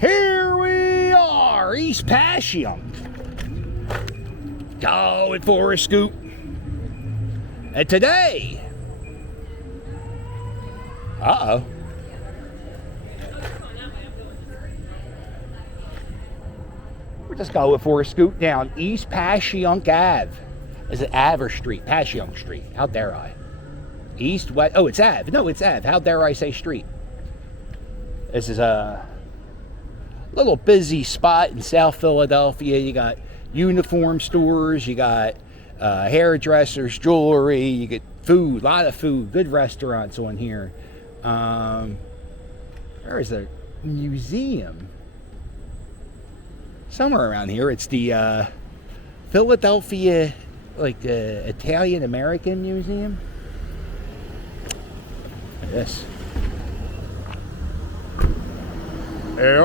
Here we are, East Passyunk. Going for a scoop. And today, we're just going for a scoop down East Passyunk Ave. Is it Ave or Street? Passyunk Street. How dare I? East, West. Oh, it's Ave. No, it's Ave. How dare I say street? This is a little busy spot in South Philadelphia. You got uniform stores. You got hairdressers, jewelry. You get food, a lot of food. Good restaurants on here. There is a museum somewhere around here. It's the Philadelphia, Italian American Museum. Yes. Hey,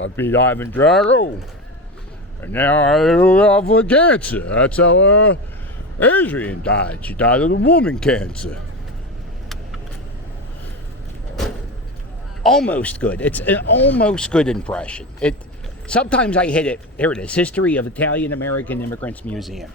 I've been Ivan Drago, and now I have cancer. That's how Adrian died. She died of the woman cancer. Almost good. It's an almost good impression. Sometimes I hit it. Here it is. History of Italian American Immigrants Museum.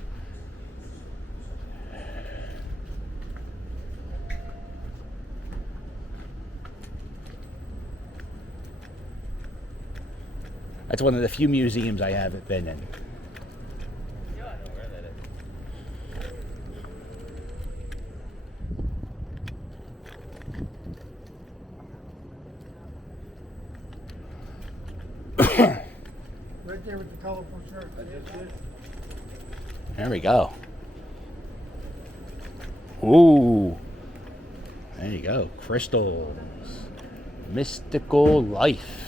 That's one of the few museums I haven't been in. Yeah, I know where that is. Right there with the colorful shirt. There we go. Ooh. There you go. Crystals. Mystical life.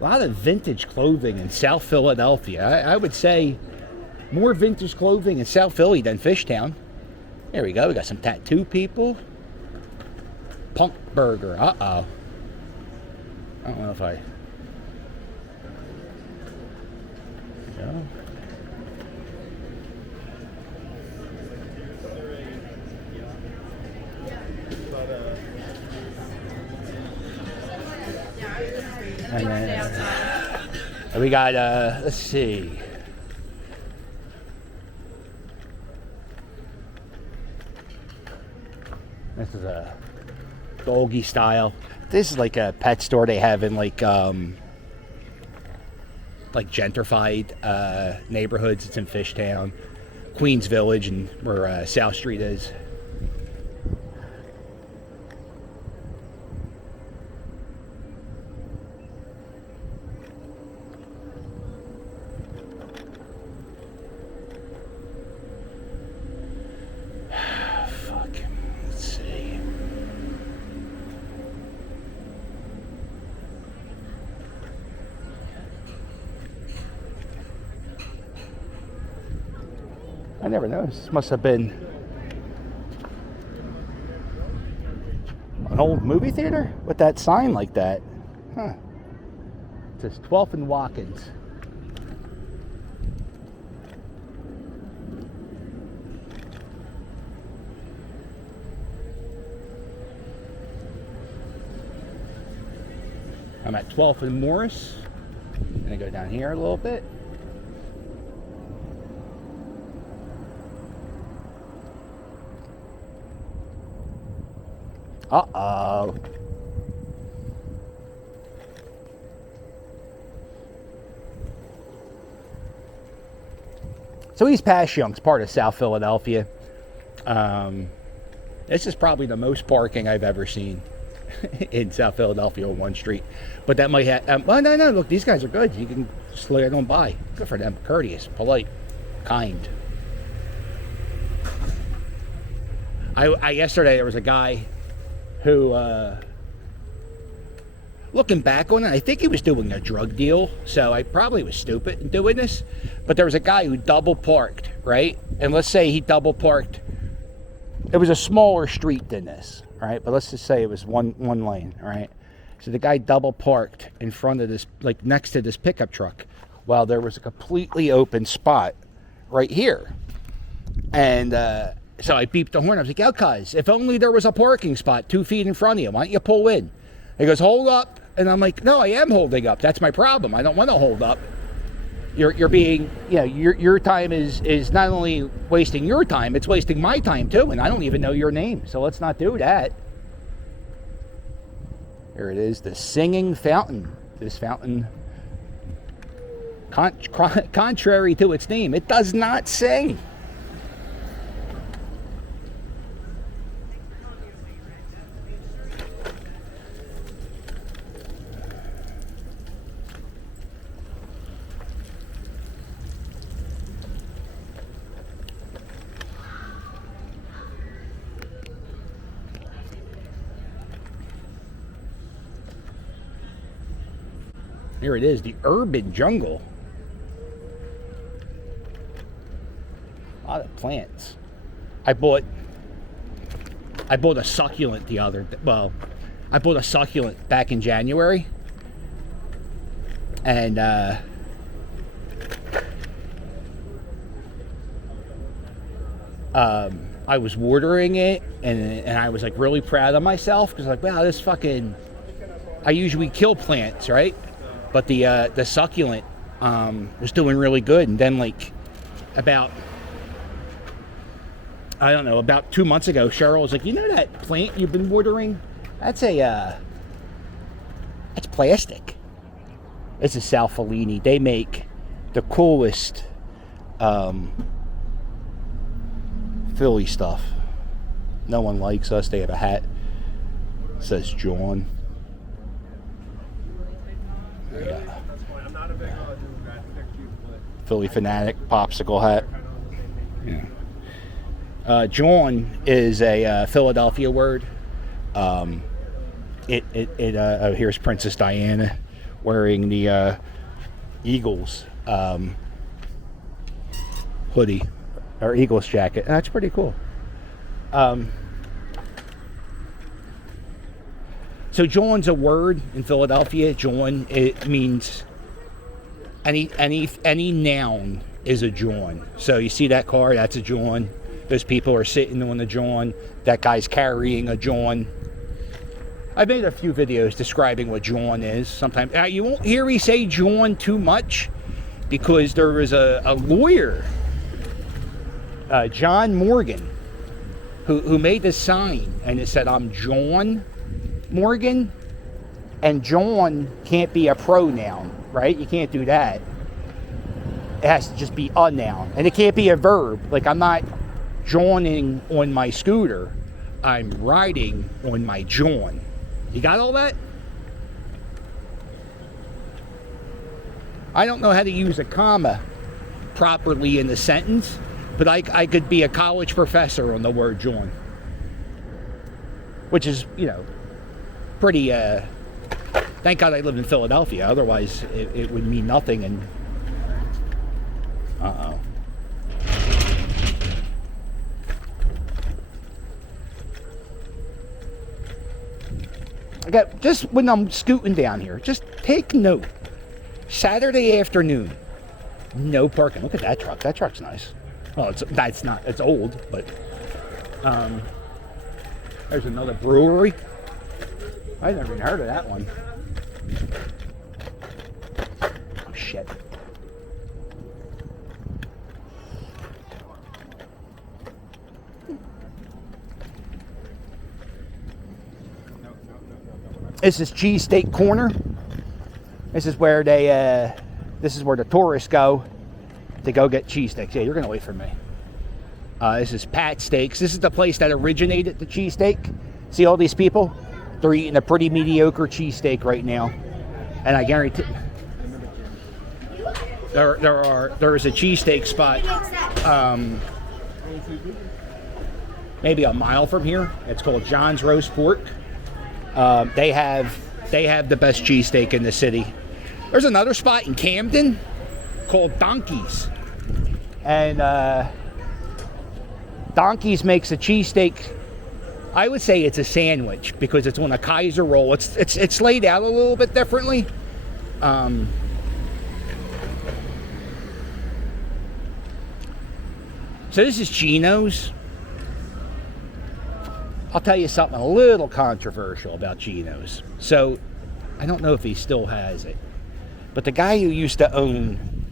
A lot of vintage clothing in South Philadelphia. I would say more vintage clothing in South Philly than Fishtown. There we go. We got some tattoo people. Punk Burger. Uh-oh. I don't know if I... There we go. And then we got, let's see. This is a doggy style. This is like a pet store they have in like gentrified neighborhoods. It's in Fishtown, Queens Village, and where South Street is. I never noticed. This must have been an old movie theater with that sign like that. Huh. It says 12th and Watkins. I'm at 12th and Morris. I'm gonna go down here a little bit. Uh-oh. So East Passyunk's part of South Philadelphia. This is probably the most parking I've ever seen in South Philadelphia on one street. But that might have... well, no, look, these guys are good. You can slide on by. Good for them. Courteous, polite, kind. Yesterday there was a guy who, looking back on it, I think he was doing a drug deal, so I probably was stupid in doing this, but there was a guy who double parked, right? And let's say he double parked, it was a smaller street than this, right? But let's just say it was one lane, right? So the guy double parked in front of this, like next to this pickup truck, while there was a completely open spot right here. And so I beeped the horn. I was like, "Yo, cuz, if only there was a parking spot 2 feet in front of you. Why don't you pull in?" He goes, "Hold up." And I'm like, "No, I am holding up. That's my problem. I don't want to hold up. You're being, you know, your time is not only wasting your time, it's wasting my time too, and I don't even know your name. So let's not do that." Here it is, the singing fountain. This fountain, contrary to its name, it does not sing. Here it is, the urban jungle. A lot of plants. I bought a succulent I bought a succulent back in January. And I was watering it, and I was like really proud of myself because like, wow, this fucking, I usually kill plants, right? But the succulent was doing really good. And then like about 2 months ago, Cheryl was like, "You know that plant you've been watering? That's plastic." This is South Fellini. They make the coolest Philly stuff. No one likes us. They have a hat. It says John. Yeah. I'm not a big Philly fanatic popsicle hat. Yeah. John is a Philadelphia word. Here's Princess Diana wearing the Eagles hoodie or Eagles jacket. That's pretty cool. So John's a word in Philadelphia. John, it means any noun is a John. So you see that car, that's a John. Those people are sitting on the John. That guy's carrying a John. I made a few videos describing what John is. Sometimes you won't hear me say John too much because there was a lawyer, John Morgan, who made this sign, and it said, "I'm John Morgan," and John can't be a pronoun, right? You can't do that. It has to just be a noun, and it can't be a verb. Like, I'm not Johning on my scooter, I'm riding on my John. You got all that? I don't know how to use a comma properly in the sentence, but I could be a college professor on the word John, which is, pretty, thank God I live in Philadelphia, otherwise it would mean nothing. And I got, just when I'm scooting down here, just take note. Saturday afternoon, no parking. Look at that truck. That truck's nice. Well, it's old, but there's another brewery. I never even heard of that one. Oh, shit. This is Cheesesteak Corner. This is where this is where the tourists go to go get cheesesteaks. Yeah, you're gonna wait for me. This is Pat Steaks. This is the place that originated the cheesesteak. See all these people? They're eating a pretty mediocre cheesesteak right now, and I guarantee there is a cheesesteak spot maybe a mile from here. It's called John's Roast Pork. They have the best cheesesteak in the city. There's another spot in Camden called Donkey's, and Donkey's makes a cheesesteak. I would say it's a sandwich because it's on a Kaiser roll. It's laid out a little bit differently. So this is Gino's. I'll tell you something a little controversial about Gino's. So, I don't know if he still has it, but the guy who used to own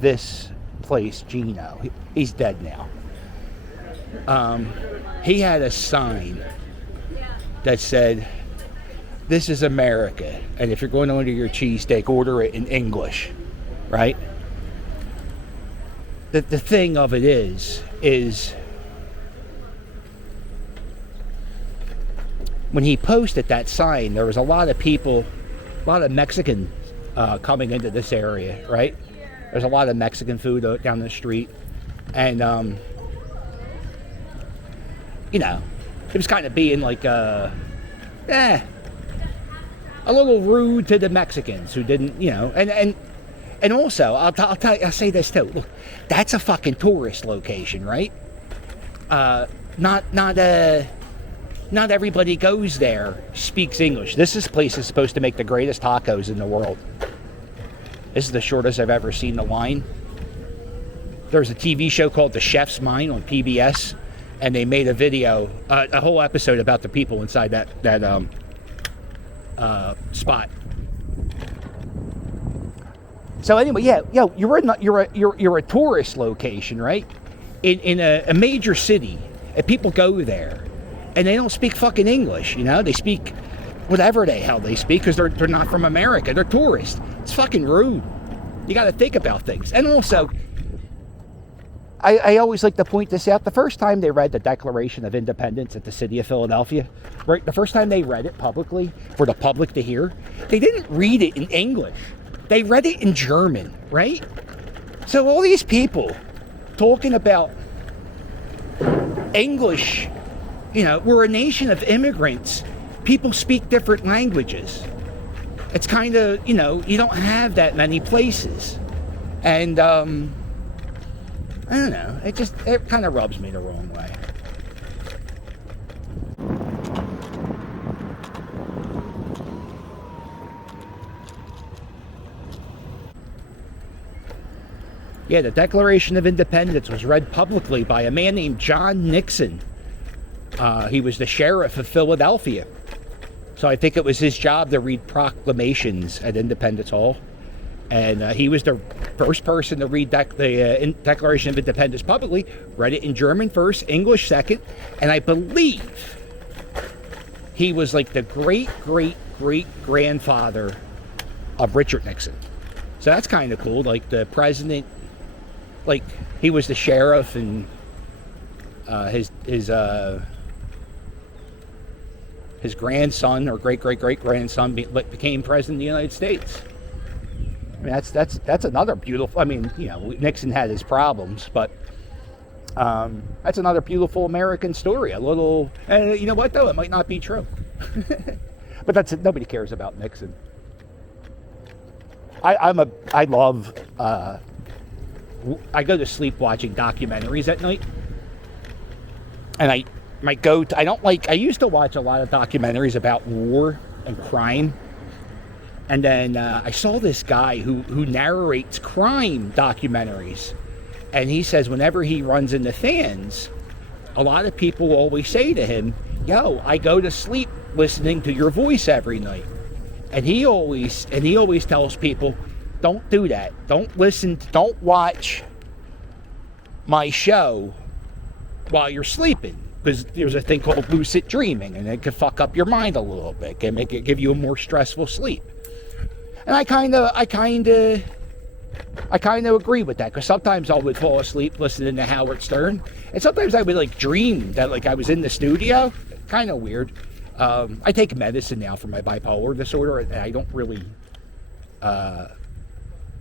this place, Gino, he's dead now. He had a sign that said, "This is America, and if you're going to order your cheesesteak, order it in English," right? The thing of it is when he posted that sign, there was a lot of people, a lot of Mexicans coming into this area, right? There's a lot of Mexican food down the street, and you know, it was kind of being like a little rude to the Mexicans who didn't, you know, and also I'll say this too. Look, that's a fucking tourist location, right? Not everybody goes there, speaks English. This place is supposed to make the greatest tacos in the world. This is the shortest I've ever seen the line. There's a TV show called The Chef's Mind on PBS, and they made a video, a whole episode about the people inside that spot. So anyway, yeah, you're a tourist location, right? In a major city, and people go there, and they don't speak fucking English, you know? They speak whatever the hell they speak, because they're not from America. They're tourists. It's fucking rude. You got to think about things. And also, I always like to point this out. The first time they read the Declaration of Independence at the city of Philadelphia, right? The first time they read it publicly for the public to hear, they didn't read it in English. They read it in German, right? So all these people talking about English, you know, we're a nation of immigrants. People speak different languages. It's kind of, you know, you don't have that many places. And, I don't know, it kind of rubs me the wrong way. Yeah, the Declaration of Independence was read publicly by a man named John Nixon. He was the sheriff of Philadelphia. So I think it was his job to read proclamations at Independence Hall. And he was the first person to read the Declaration of Independence publicly, read it in German first, English second, and I believe he was like the great-great-great-grandfather of Richard Nixon. So that's kind of cool. Like the president, like he was the sheriff, and his grandson or great-great-great-grandson became president of the United States. I mean, that's another beautiful. I mean, you know, Nixon had his problems, but that's another beautiful American story. A little, and you know what though, it might not be true, but nobody cares about Nixon. I go to sleep watching documentaries at night, and I used to watch a lot of documentaries about war and crime. And then I saw this guy who narrates crime documentaries. And he says whenever he runs into fans, a lot of people always say to him, "Yo, I go to sleep listening to your voice every night." And he always tells people, "Don't do that. Don't watch my show while you're sleeping. Because there's a thing called lucid dreaming, and it can fuck up your mind a little bit. It can give you a more stressful sleep." And I kind of agree with that, because sometimes I would fall asleep listening to Howard Stern, and sometimes I would like dream that like I was in the studio. Kind of weird. I take medicine now for my bipolar disorder, and I don't really. I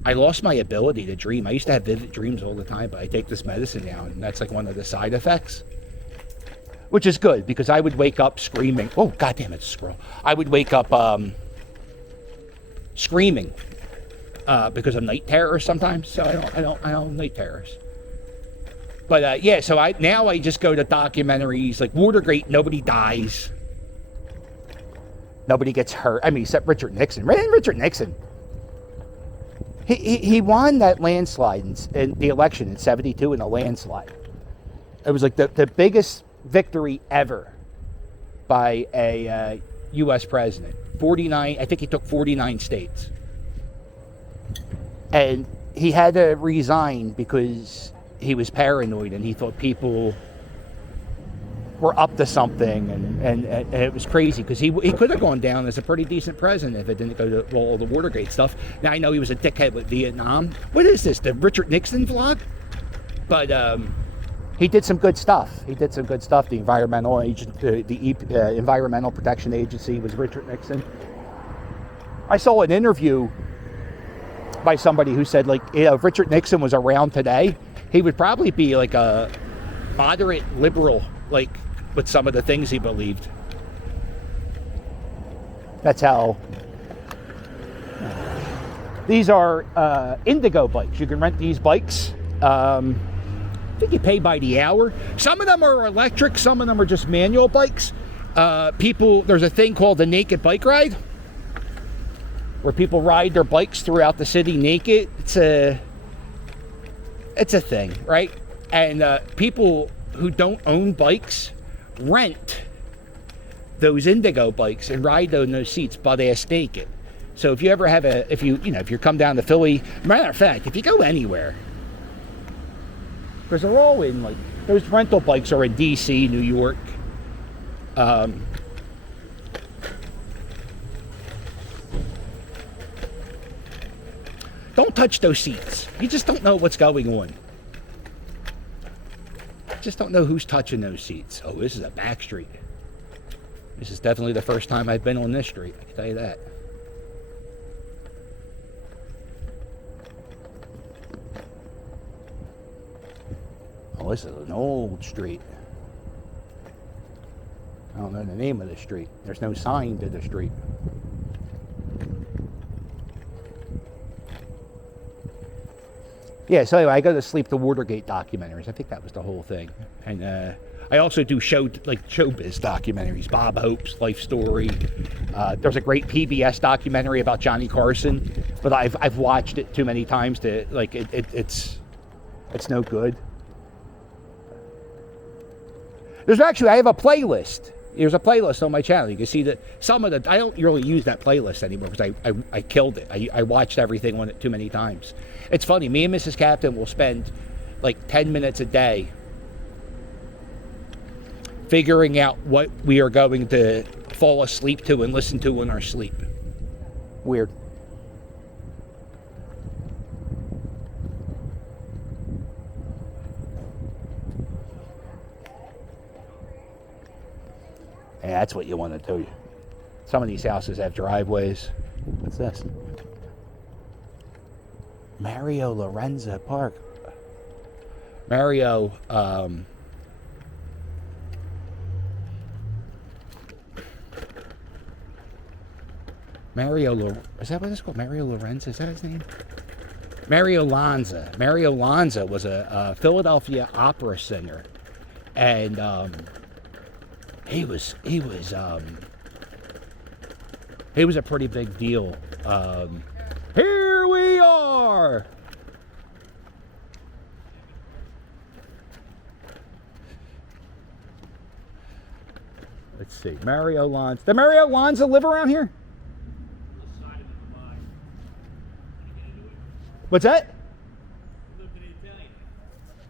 lost my ability to dream. I used to have vivid dreams all the time, but I take this medicine now, and that's like one of the side effects. Which is good, because I would wake up screaming. Oh, goddamn, it's a squirrel. I would wake up screaming because of night terrors sometimes. So I don't night terrors. But yeah, so I just go to documentaries like Watergate. Nobody dies. Nobody gets hurt. I mean, except Richard Nixon. Richard Nixon. He won that landslide in the election in '72 in a landslide. It was like the biggest victory ever by a U.S. president. 49, I think he took 49 states. And he had to resign because he was paranoid and he thought people were up to something. And it was crazy because he could have gone down as a pretty decent president if it didn't go to all the Watergate stuff. Now, I know he was a dickhead with Vietnam. What is this, the Richard Nixon vlog? But he did some good stuff. The environmental agent, the Environmental Protection Agency was Richard Nixon. I saw an interview by somebody who said, like, if Richard Nixon was around today, he would probably be like a moderate liberal, like with some of the things he believed. That's how. These are Indigo bikes. You can rent these bikes. I think you pay by the hour. Some of them are electric. Some of them are just manual bikes. There's a thing called the Naked Bike Ride, where people ride their bikes throughout the city naked. It's a thing, right? And people who don't own bikes rent those Indigo bikes and ride on those seats butt-ass naked. So if you ever have if you come down to Philly, matter of fact, if you go anywhere, because they're all in, like, those rental bikes are in D.C., New York. Don't touch those seats. You just don't know what's going on. Just don't know who's touching those seats. Oh, this is a back street. This is definitely the first time I've been on this street, I can tell you that. Oh, this is an old street. I don't know the name of the street. There's no sign to the street. Yeah, so anyway, I go to sleep the Watergate documentaries. I think that was the whole thing. And I also do showbiz documentaries. Bob Hope's life story. There's a great PBS documentary about Johnny Carson, but I've watched it too many times to, like, it's no good. I have a playlist. There's a playlist on my channel. You can see that I don't really use that playlist anymore because I killed it. I watched everything on it too many times. It's funny, me and Mrs. Captain will spend like 10 minutes a day figuring out what we are going to fall asleep to and listen to in our sleep. Weird. Yeah, that's what you want to do. Some of these houses have driveways. What's this? Mario Lorenzo Park. Mario, is that what it's called? Mario Lorenzo, is that his name? Mario Lanza. Mario Lanza was a Philadelphia opera singer. And, he was a pretty big deal. Here we are. Let's see, Mario Lanza. Did Mario Lanza live around here? What's that?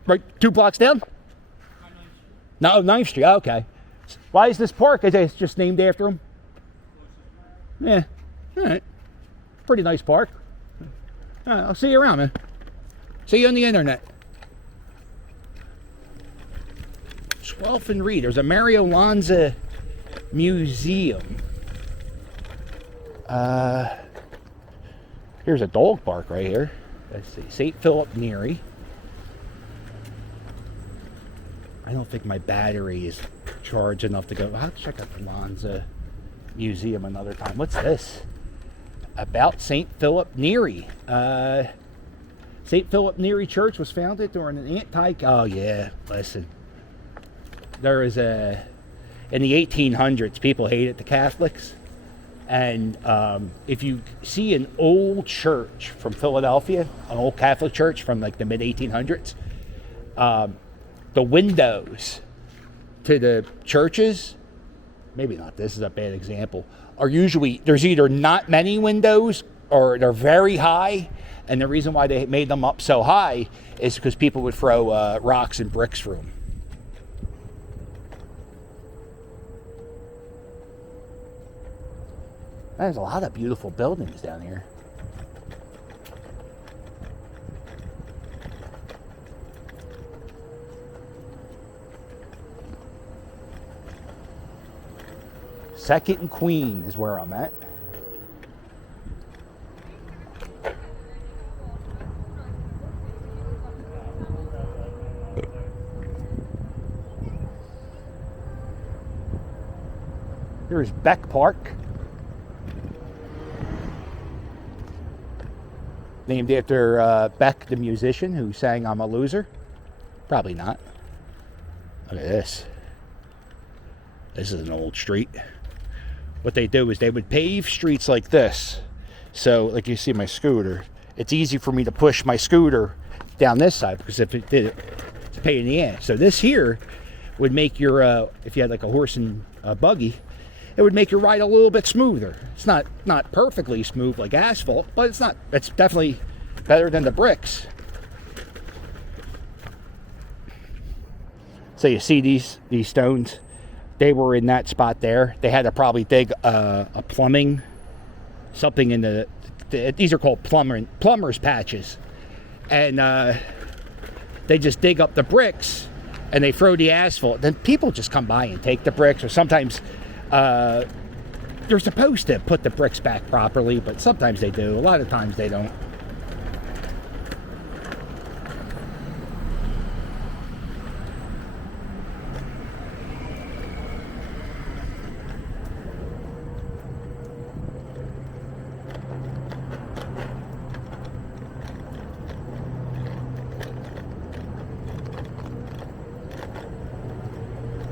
Right, 2 blocks down? No, 9th Street. Oh, okay. Why is this park? Is it just named after him? Yeah. All right. Pretty nice park. All right, I'll see you around, man. See you on the internet. 12th and Reed. There's a Mario Lanza museum. Here's a dog park right here. Let's see. St. Philip Neary. I don't think my battery is charged enough to go. I'll have to check out the Lanza Museum another time. What's this? About St. Philip Neary. St. Philip Neary Church was founded during an oh yeah, listen. There is in the 1800s, people hated the Catholics. And if you see an old church from Philadelphia, an old Catholic church from like the mid 1800s, the windows to the churches, maybe not, this is a bad example, are usually, there's either not many windows or they're very high. And the reason why they made them up so high is because people would throw rocks and bricks through them. There's a lot of beautiful buildings down here. Second and Queen is where I'm at. Here's Beck Park. Named after Beck, the musician who sang I'm a Loser. Probably not. Look at this. This is an old street. What they do is they would pave streets like this. So, like you see my scooter, it's easy for me to push my scooter down this side, because if it did, it's a pain in the ass. So this here would make your, if you had like a horse and a buggy, it would make your ride a little bit smoother. It's not perfectly smooth like asphalt, but it's definitely better than the bricks. So you see these stones, they were in that spot there. They had to probably dig a plumbing, something in these are called plumber's patches. And they just dig up the bricks and they throw the asphalt. Then people just come by and take the bricks, or sometimes they're supposed to put the bricks back properly, but sometimes they do. A lot of times they don't.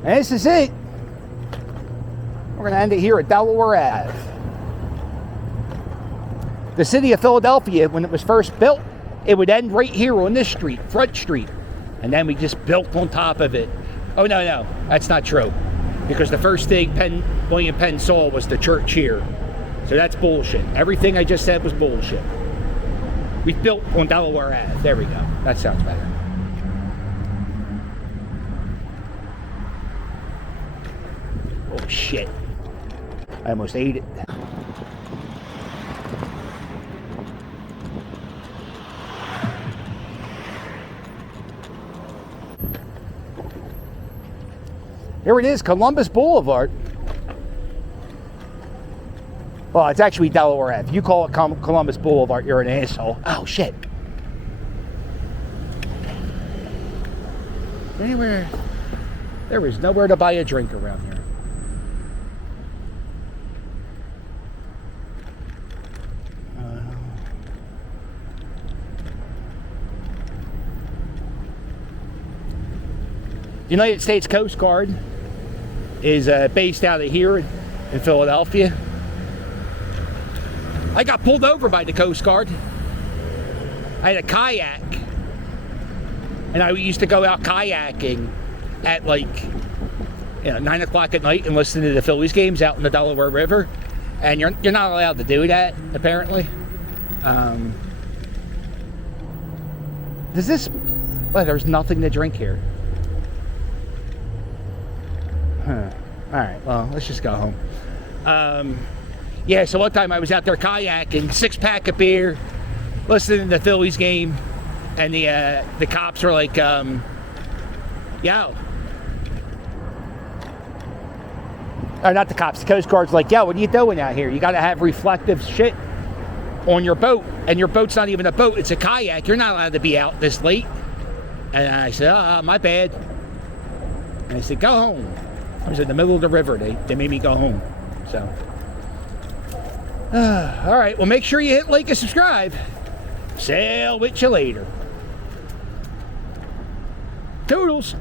And this is it. We're going to end it here at Delaware Ave. The city of Philadelphia, when it was first built, it would end right here on this street, Front Street. And then we just built on top of it. Oh, no, that's not true. Because the first thing William Penn saw was the church here. So that's bullshit. Everything I just said was bullshit. We built on Delaware Ave. There we go. That sounds better. Oh, shit. I almost ate it. Here it is, Columbus Boulevard. Well, it's actually Delaware Ave. You call it Columbus Boulevard, you're an asshole. Oh, shit. Anywhere. There is nowhere to buy a drink around here. The United States Coast Guard is based out of here in Philadelphia. I got pulled over by the Coast Guard. I had a kayak, and I used to go out kayaking at 9 o'clock at night and listen to the Phillies games out in the Delaware River. And you're not allowed to do that, apparently. There's nothing to drink here. Huh. All right, well, let's just go home. Yeah, so one time I was out there kayaking, 6-pack of beer, listening to the Phillies game, and the cops were like, yo. Not the cops, the Coast Guard's like, yo, what are you doing out here? You got to have reflective shit on your boat, and your boat's not even a boat, it's a kayak. You're not allowed to be out this late. And I said, my bad. And I said, go home. I was in the middle of the river. They made me go home. So, all right. Well, make sure you hit like and subscribe. Sail with you later. Toodles.